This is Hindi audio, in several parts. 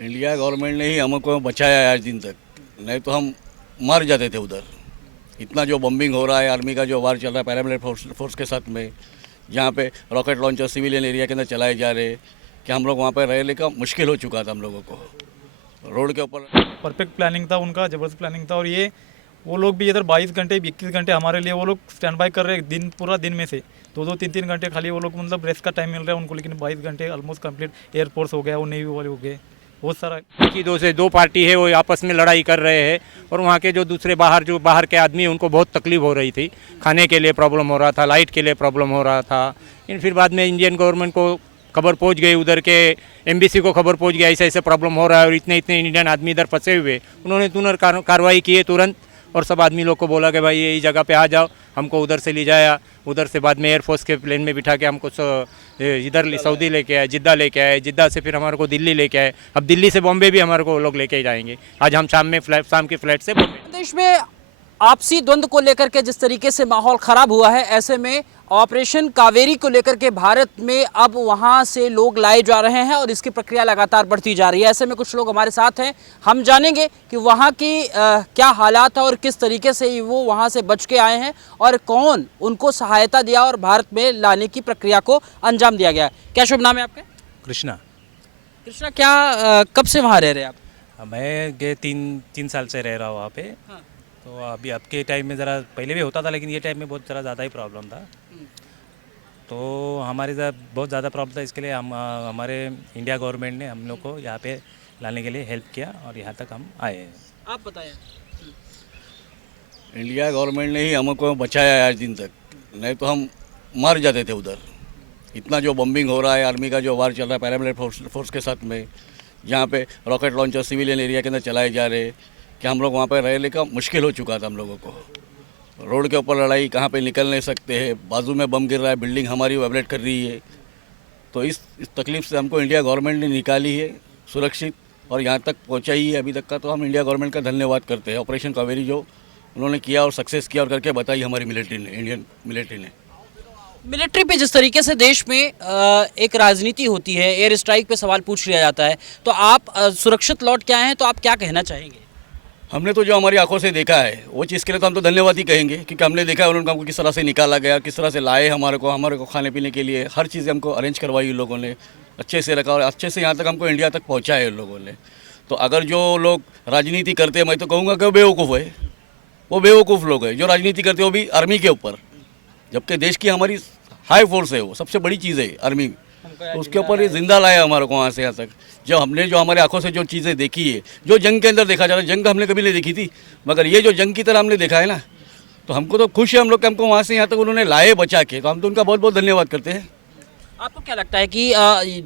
इंडिया गवर्नमेंट ने ही हमको बचाया है आज दिन तक, नहीं तो हम मर जाते थे उधर। इतना जो बम्बिंग हो रहा है, आर्मी का जो वार चल रहा है पैरामिलिट्री फोर्स के साथ में, जहाँ पे रॉकेट लॉन्चर सिविलियन एरिया के अंदर चलाए जा रहे, कि हम लोग वहाँ पर रहने का मुश्किल हो चुका था हम लोगों को। रोड के ऊपर परफेक्ट प्लानिंग था उनका, ज़बरदस्त प्लानिंग था। और ये वो लोग भी इधर 22 घंटे 21 घंटे हमारे लिए वो लोग स्टैंड बाई कर रहे हैं, दिन पूरा दिन में से 2-2 3-3 घंटे खाली वो लोग मतलब रेस्ट का टाइम मिल रहा है उनको, लेकिन 22 घंटे ऑलमोस्ट कंप्लीट एयरफोर्स हो गया, वो नेवी वाले हो गए, बहुत सारा। कि दो पार्टी है वो आपस में लड़ाई कर रहे हैं और वहाँ के जो दूसरे बाहर के आदमी उनको बहुत तकलीफ हो रही थी। खाने के लिए प्रॉब्लम हो रहा था, लाइट के लिए प्रॉब्लम हो रहा था। लेकिन फिर बाद में इंडियन गवर्नमेंट को खबर पहुँच गई, उधर के एम्बेसी को खबर पहुँच गया ऐसे प्रॉब्लम हो रहा है और इतने इंडियन आदमी इधर फंसे हुए। उन्होंने तुरंत कार्रवाई की है तुरंत, और सब आदमी लोग को बोला कि भाई ये जगह पे आ जाओ। हमको उधर से ले जाया, उधर से बाद में एयरफोर्स के प्लेन में बिठा के हमको इधर सऊदी लेके आए, जिद्दा लेके आए, जिद्दा से फिर हमारे को दिल्ली लेके आए। अब दिल्ली से बॉम्बे भी हमारे को लोग लेके जाएंगे। आज हम शाम की फ्लाइट से बॉम्बे। देश में आपसी द्वंद्व को लेकर के जिस तरीके से माहौल खराब हुआ है, ऐसे में ऑपरेशन कावेरी को लेकर के भारत में अब वहां से लोग लाए जा रहे हैं और इसकी प्रक्रिया लगातार बढ़ती जा रही है। ऐसे में कुछ लोग हमारे साथ हैं, हम जानेंगे कि वहां की क्या हालात है और किस तरीके से वो वहां से बच के आए हैं और कौन उनको सहायता दिया और भारत में लाने की प्रक्रिया को अंजाम दिया गया। क्या शुभ नाम है आपका? कृष्णा। कृष्णा, क्या कब से वहाँ रह रहे हैं आप? मैं गए तीन साल से रह रहा हूँ वहाँ पे। हाँ। तो अभी आपके टाइम में ज़रा पहले भी होता था, लेकिन ये टाइम में बहुत ज़्यादा ही प्रॉब्लम था। तो हमारे इधर बहुत ज़्यादा प्रॉब्लम था, इसके लिए हमारे इंडिया गवर्नमेंट ने हम लोग को यहाँ पे लाने के लिए हेल्प किया और यहाँ तक हम आए हैं। आप बताएं। इंडिया गवर्नमेंट ने ही हमको बचाया है आज दिन तक, नहीं तो हम मर जाते थे उधर। इतना जो बम्बिंग हो रहा है, आर्मी का जो वार चल रहा है पैरामिलिट्री फोर्स के साथ में, जहाँ पे रॉकेट लॉन्चर सिविलियन एरिया के अंदर चलाए जा रहे, कि हम लोग वहाँ पर रहने का मुश्किल हो चुका था हम लोगों को। रोड के ऊपर लड़ाई, कहाँ पे निकल नहीं सकते हैं, बाजू में बम गिर रहा है, बिल्डिंग हमारी वाइब्रेट कर रही है। तो इस तकलीफ से हमको इंडिया गवर्नमेंट ने निकाली है सुरक्षित और यहाँ तक पहुँचाई है अभी तक का। तो हम इंडिया गवर्नमेंट का धन्यवाद करते हैं। ऑपरेशन कावेरी जो उन्होंने किया और सक्सेस किया और करके बताई हमारी मिलिट्री ने, इंडियन मिलिट्री ने। मिलिट्री पे जिस तरीके से देश में एक राजनीति होती है, एयर स्ट्राइक पे सवाल पूछ लिया जाता है, तो आप सुरक्षित लौट के आए हैं, तो आप क्या कहना चाहेंगे? हमने तो जो हमारी आंखों से देखा है वो चीज़ के लिए तो हम तो धन्यवाद ही कहेंगे, क्योंकि हमने देखा है उन्होंने हमको किस तरह से निकाला गया, किस तरह से लाए हमारे को खाने पीने के लिए हर चीज़ हमको अरेंज करवाई उन लोगों ने, अच्छे से रखा और अच्छे से यहाँ तक हमको इंडिया तक पहुँचाया उन लोगों ने। तो अगर जो लोग राजनीति करते हैं, मैं तो कहूँगा कि वो बेवकूफ़ है, वो बेवकूफ़ लोग हैं जो राजनीति करते हैं, वो भी आर्मी के ऊपर। जबकि देश की हमारी हाई फोर्स है, वो सबसे बड़ी चीज़ है आर्मी, तो उसके ऊपर ये जिंदा लाया हमारे को वहाँ से यहाँ तक। जो हमने जो हमारे आंखों से जो चीज़ें देखी है, जो जंग के अंदर देखा जा रहा है, जंग हमने कभी नहीं देखी थी, मगर ये जो जंग की तरह हमने देखा है ना, तो हमको तो खुश है हम लोग कि हमको वहाँ से यहाँ तक उन्होंने लाए बचा के। तो हम तो उनका बहुत बहुत धन्यवाद करते हैं। आपको क्या लगता है कि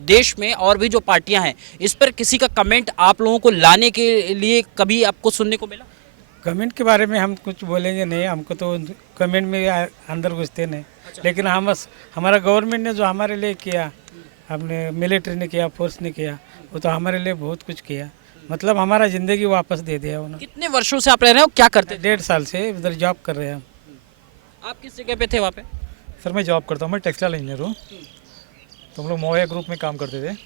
देश में और भी जो पार्टियां हैं, इस पर किसी का कमेंट आप लोगों को लाने के लिए कभी आपको सुनने को मिला? कमेंट के बारे में हम कुछ बोलेंगे नहीं, हमको तो कमेंट में अंदर घुसते नहीं। लेकिन हमारा गवर्नमेंट ने जो हमारे लिए किया, हमने मिलिट्री ने किया, फोर्स ने किया, वो तो हमारे लिए बहुत कुछ किया। मतलब हमारा ज़िंदगी वापस दे दिया उन्होंने। कितने वर्षों से आप रह रहे हो, क्या करते थे? 1.5 साल से उधर जॉब कर रहे हैं हम। आप किस जगह पे थे वहाँ पे? सर मैं जॉब करता हूँ, मैं टेक्सटाइल इंजीनियर हूँ। तो हम लोग मोया ग्रुप में काम करते थे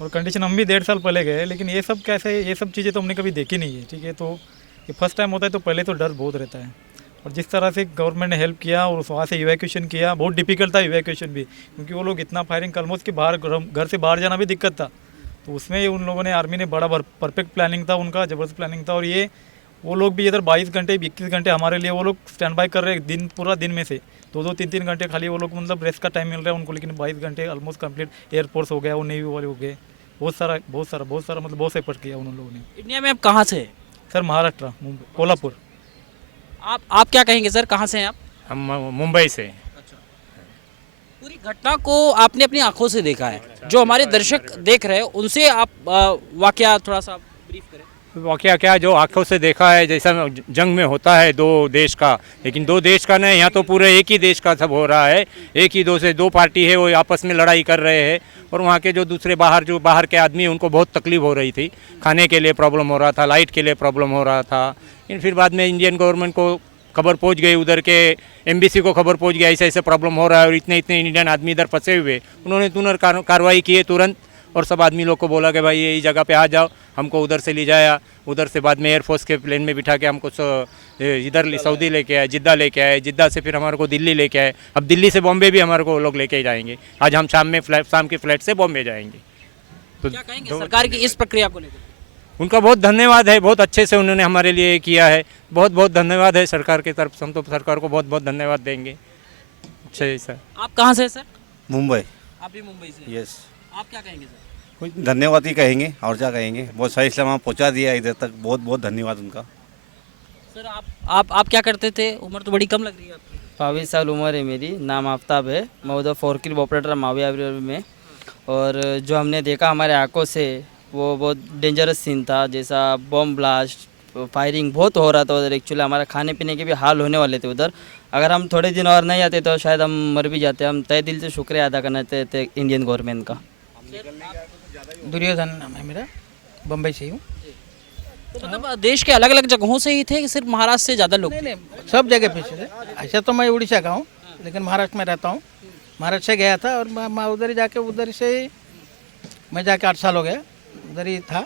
और कंडीशन हम भी 1.5 साल पहले गए, लेकिन ये सब कैसे, ये सब चीज़ें तो हमने कभी देखी नहीं है। ठीक है, तो ये फर्स्ट टाइम होता है तो पहले तो डर बहुत रहता है। और जिस तरह से गवर्नमेंट ने हेल्प किया और वहाँ से इवैक्यूएशन किया, बहुत डिफिकल्ट था इवैक्यूएशन भी, क्योंकि वो लोग इतना फायरिंग ऑलमोस्ट कि बाहर घर से बाहर जाना भी दिक्कत था। तो उसमें उन लोगों ने, आर्मी ने बड़ा परफेक्ट प्लानिंग था उनका, ज़बरदस्त प्लानिंग था। और ये वो लोग भी इधर 22 घंटे 21 घंटे हमारे लिए वो लोग स्टैंड बाई कर रहे हैं, दिन पूरा दिन में से 2-3 घंटे खाली वो लोग मतलब रेस्ट का टाइम मिल रहा है उनको, लेकिन 22 घंटे ऑलमोस्ट कंप्लीट एयरफोर्स हो गया, वो नेवी वाले हो गए, बहुत सारा मतलब बहुत एफर्ट किया उन लोगों ने। इंडिया में आप कहाँ से हैं? सर महाराष्ट्र, मुंबई, कोल्हापुर। आप क्या कहेंगे सर, कहाँ से हैं आप? हम मुंबई से। पूरी घटना को आपने अपनी आंखों से देखा है, जो हमारे दर्शक देख रहे हैं उनसे आप वाकया थोड़ा सा ब्रीफ करें। वाकया क्या, जो आंखों से देखा है, जैसा जंग में होता है दो देश का, लेकिन दो देश का नहीं, यहाँ तो पूरे एक ही देश का सब हो रहा है। एक ही दो पार्टी है वो आपस में लड़ाई कर रहे हैं और वहाँ के जो दूसरे बाहर के आदमी उनको बहुत तकलीफ हो रही थी। खाने के लिए प्रॉब्लम हो रहा था, लाइट के लिए प्रॉब्लम हो रहा था। लेकिन फिर बाद में इंडियन गवर्नमेंट को खबर पहुँच गई, उधर के एम्बेसी को खबर पहुँच गया ऐसे प्रॉब्लम हो रहा है और इतने इंडियन आदमी इधर फंसे हुए। उन्होंने तुरंत कार्रवाई की है तुरंत, और सब आदमी लोग को बोला कि भाई यही जगह पे आ जाओ, हमको उधर से ले जाया, उधर से बाद में एयरफोर्स के प्लेन में बिठा के हमको इधर सऊदी लेके आए, जिद्दा लेके आए, जिद्दा से फिर हमारे को दिल्ली लेके आए, अब दिल्ली से बॉम्बे भी हमारे को लोग लेके जाएंगे। आज हम शाम के फ्लाइट से बॉम्बे जाएंगे। तो क्या कहेंगे सरकार की इस प्रक्रिया को लेकर? उनका बहुत धन्यवाद है, बहुत अच्छे से उन्होंने हमारे लिए किया है, बहुत बहुत धन्यवाद है सरकार की तरफ से। हम तो सरकार को बहुत बहुत धन्यवाद देंगे। अच्छा है सर। आप कहाँ से हैं सर? मुंबई। आप भी मुंबई से हैं। यस। आप क्या कहेंगे सर? कुछ धन्यवाद ही कहेंगे और क्या कहेंगे। बहुत सही से वहाँ पहुँचा दिया इधर तक, बहुत बहुत धन्यवाद उनका। सर आप क्या करते थे? उम्र तो बड़ी कम लग रही है आपकी। 22 साल उम्र है मेरी, नाम आफ्ताब है। मैं उधर फोरकिल ऑपरेटर माविया में, और जो हमने देखा हमारे आंखों से वो बहुत डेंजरस सीन था। जैसा बॉम्ब ब्लास्ट, फायरिंग बहुत हो रहा था उधर। एक्चुअली हमारा खाने पीने के भी हाल होने वाले थे उधर। अगर हम थोड़े दिन और नहीं आते तो शायद हम मर भी जाते। हम तहे दिल से शुक्रिया अदा करना चाहते थे इंडियन गवर्नमेंट का। दुर्योधन नाम है मेरा, बम्बई से हूँ। तो मतलब देश के अलग अलग जगहों से ही थे कि सिर्फ महाराष्ट्र से ज़्यादा लोग थे? नहीं, सब जगह पे से। ऐसा तो मैं उड़ीसा का हूँ, लेकिन महाराष्ट्र में रहता हूँ। महाराष्ट्र से गया था और मैं उधर ही जाके, उधर से मैं जाके 8 साल हो गया, उधर ही था।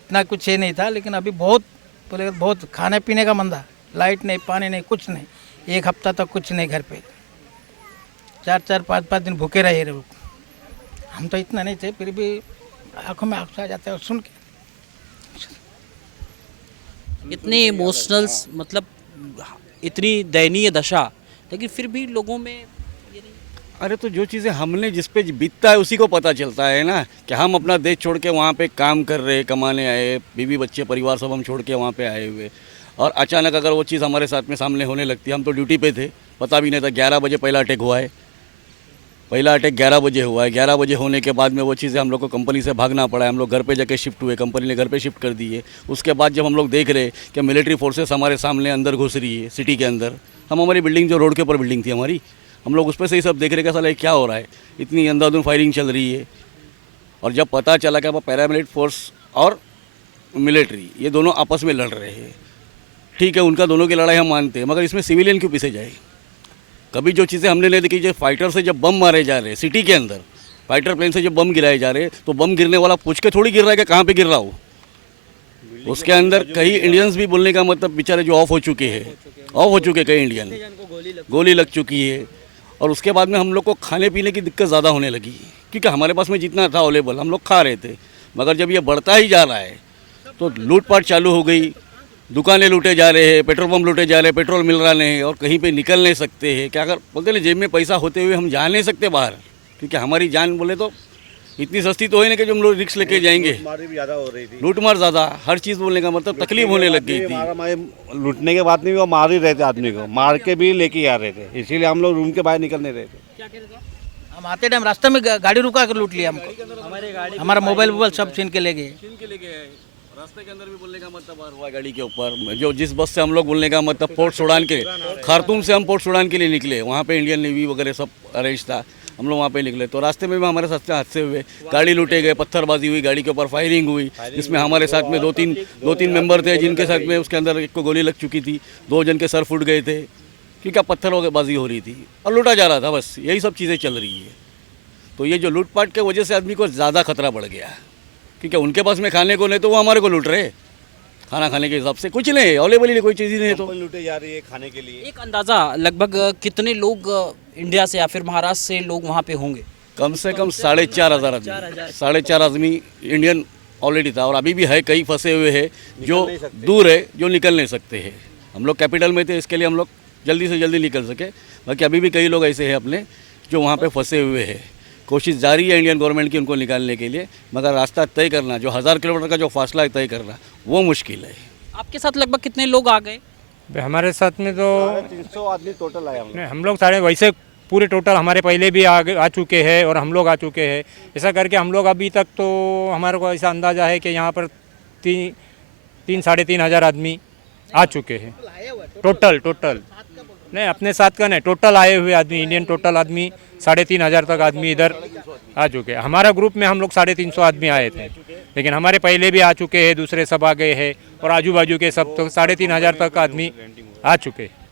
इतना कुछ ये नहीं था, लेकिन अभी बहुत पहले बहुत खाने पीने का मंदा, लाइट नहीं, पानी नहीं, कुछ नहीं। 1 हफ्ता तक कुछ नहीं घर पे, 4-4, 5-5 दिन भूखे रहे लोग। हम तो इतना नहीं थे, फिर भी आंखों में आंसू आ जाते हैं सुन के। इतने इमोशनल, मतलब इतनी दयनीय दशा, लेकिन फिर भी लोगों में ये नहीं। अरे तो जो चीज़ें हमने जिस पे बीतता है उसी को पता चलता है ना, कि हम अपना देश छोड़ के वहाँ पे काम कर रहे, कमाने आए, बीवी बच्चे परिवार सब हम छोड़ के वहाँ पे आए हुए, और अचानक अगर वो चीज़ हमारे साथ में सामने होने लगती है। हम तो ड्यूटी पे थे, पता भी नहीं था। 11 बजे पहला अटैक हुआ है, पहला अटैक 11 बजे हुआ है। 11 बजे होने के बाद में वो चीज़ें हम लोग को कंपनी से भागना पड़ा है। हम लोग घर पे जाके शिफ्ट हुए, कंपनी ने घर पे शिफ्ट कर दी है। उसके बाद जब हम लोग देख रहे कि मिलिट्री फोर्सेस हमारे सामने अंदर घुस रही है सिटी के अंदर, हम हमारी बिल्डिंग जो रोड के ऊपर बिल्डिंग थी हमारी, हम लोग उस पर से ही सब देख रहे कि साला क्या हो रहा है, इतनी अंधाधुंध फायरिंग चल रही है। और जब पता चला कि अब पैरामिलिट्री फोर्स और मिलिट्री ये दोनों आपस में लड़ रहे हैं, ठीक है, उनका दोनों की लड़ाई हम मानते हैं, मगर इसमें सिविलियन क्यों पीछे जाए? कभी जो चीज़ें हमने नहीं देखी, जो फाइटर से जब बम मारे जा रहे हैं सिटी के अंदर, फाइटर प्लेन से जब बम गिराए जा रहे हैं, तो बम गिरने वाला पूछ के थोड़ी गिर रहा है कि कहाँ पे गिर रहा हो। उसके अंदर कई इंडियंस भी बोलने का मतलब बेचारे जो ऑफ हो चुके हैं, कई इंडियन गोली लग चुकी है। और उसके बाद में हम लोग को खाने पीने की दिक्कत ज़्यादा होने लगी, क्योंकि हमारे पास में जितना था अवेलेबल हम लोग खा रहे थे। मगर जब ये बढ़ता ही जा रहा है तो लूटपाट चालू हो गई, दुकानें लूटे जा रहे हैं, पेट्रोल पंप लूटे जा रहे हैं, पेट्रोल मिल रहा नहीं, और कहीं पे निकल नहीं सकते हैं। क्या अगर बोलते हैं जेब में पैसा होते हुए हम जा नहीं सकते बाहर, क्योंकि हमारी जान बोले तो इतनी सस्ती तो है नहीं कि जो हम लोग रिक्स लेके जाएंगे। मारी भी ज़्यादा हो रही थी, लूटमार ज़्यादा, हर चीज़ बोलने का मतलब तकलीफ होने लग गई थी। लूटने के बाद में वो मार ही रहे थे, आदमी को मार के भी लेके आ रहे थे, इसीलिए हम लोग रूम के बाहर निकल नहीं रहे थे। हम आते टाइम रास्ते में गाड़ी रुका कर लूट लिया हमको, हमारा मोबाइल सब छीन के ले गए। रास्ते के अंदर भी बोलने का मतलब बार हुआ गाड़ी के ऊपर। जो जिस बस से हम लोग बोलने का मतलब पोर्ट सूडान के, खारतूम से हम पोर्ट सूडान के लिए निकले, वहाँ पे इंडियन नेवी वगैरह सब अरेंज था, हम लोग वहाँ पे निकले, तो रास्ते में भी हमारे साथ हादसे हुए, गाड़ी लूटे गए, पत्थरबाजी हुई, गाड़ी के ऊपर फायरिंग हुई, जिसमें हमारे साथ में दो तीन मेंबर थे, जिनके साथ में उसके अंदर एक को गोली लग चुकी थी, 2 जन के सर फूट गए थे, क्योंकि पत्थरबाजी हो रही थी और लूटा जा रहा था। बस यही सब चीज़ें चल रही है। तो ये जो लूटपाट के वजह से आदमी को ज़्यादा खतरा बढ़ गया, क्योंकि उनके पास में खाने को नहीं तो वो हमारे को लूट रहे। खाना खाने के हिसाब से कुछ नहीं, अवेलेबल ही कोई चीज़ ही नहीं, तो लूटे जा रही है खाने के लिए। एक अंदाज़ा लगभग कितने लोग इंडिया से या फिर महाराष्ट्र से लोग वहाँ पे होंगे? कम से कम 4,500 आदमी, 4,500 आदमी इंडियन ऑलरेडी था, और अभी भी है, कई फंसे हुए हैं जो दूर है, जो निकल नहीं सकते हैं। हम लोग कैपिटल में थे, इसके लिए हम लोग जल्दी से जल्दी निकल सके। बाकी अभी भी कई लोग ऐसे हैं अपने जो वहाँ पे फंसे हुए हैं। कोशिश जारी है इंडियन गवर्नमेंट की उनको निकालने के लिए, मगर रास्ता तय करना, जो 1000 किलोमीटर का जो फासला है तय करना, वो मुश्किल है। आपके साथ लगभग कितने लोग आ गए? हमारे साथ में तो 300 आदमी टोटल आए हम लोग सारे वैसे पूरे टोटल हमारे पहले भी आ चुके हैं और हम लोग आ चुके हैं। ऐसा करके हम लोग अभी तक तो हमारे को ऐसा अंदाज़ा है कि यहाँ पर 3-3,500 आदमी आ चुके हैं टोटल नहीं, अपने साथ का नहीं, टोटल आए हुए आदमी, इंडियन टोटल आदमी 3,500 तक आदमी इधर आ चुके हैं। हमारा ग्रुप में हम लोग 350 आदमी आए थे, लेकिन हमारे पहले भी आ चुके हैं, दूसरे सब आ गए हैं, और आजू बाजू के सब तो 3,500 तक आदमी आ चुके हैं।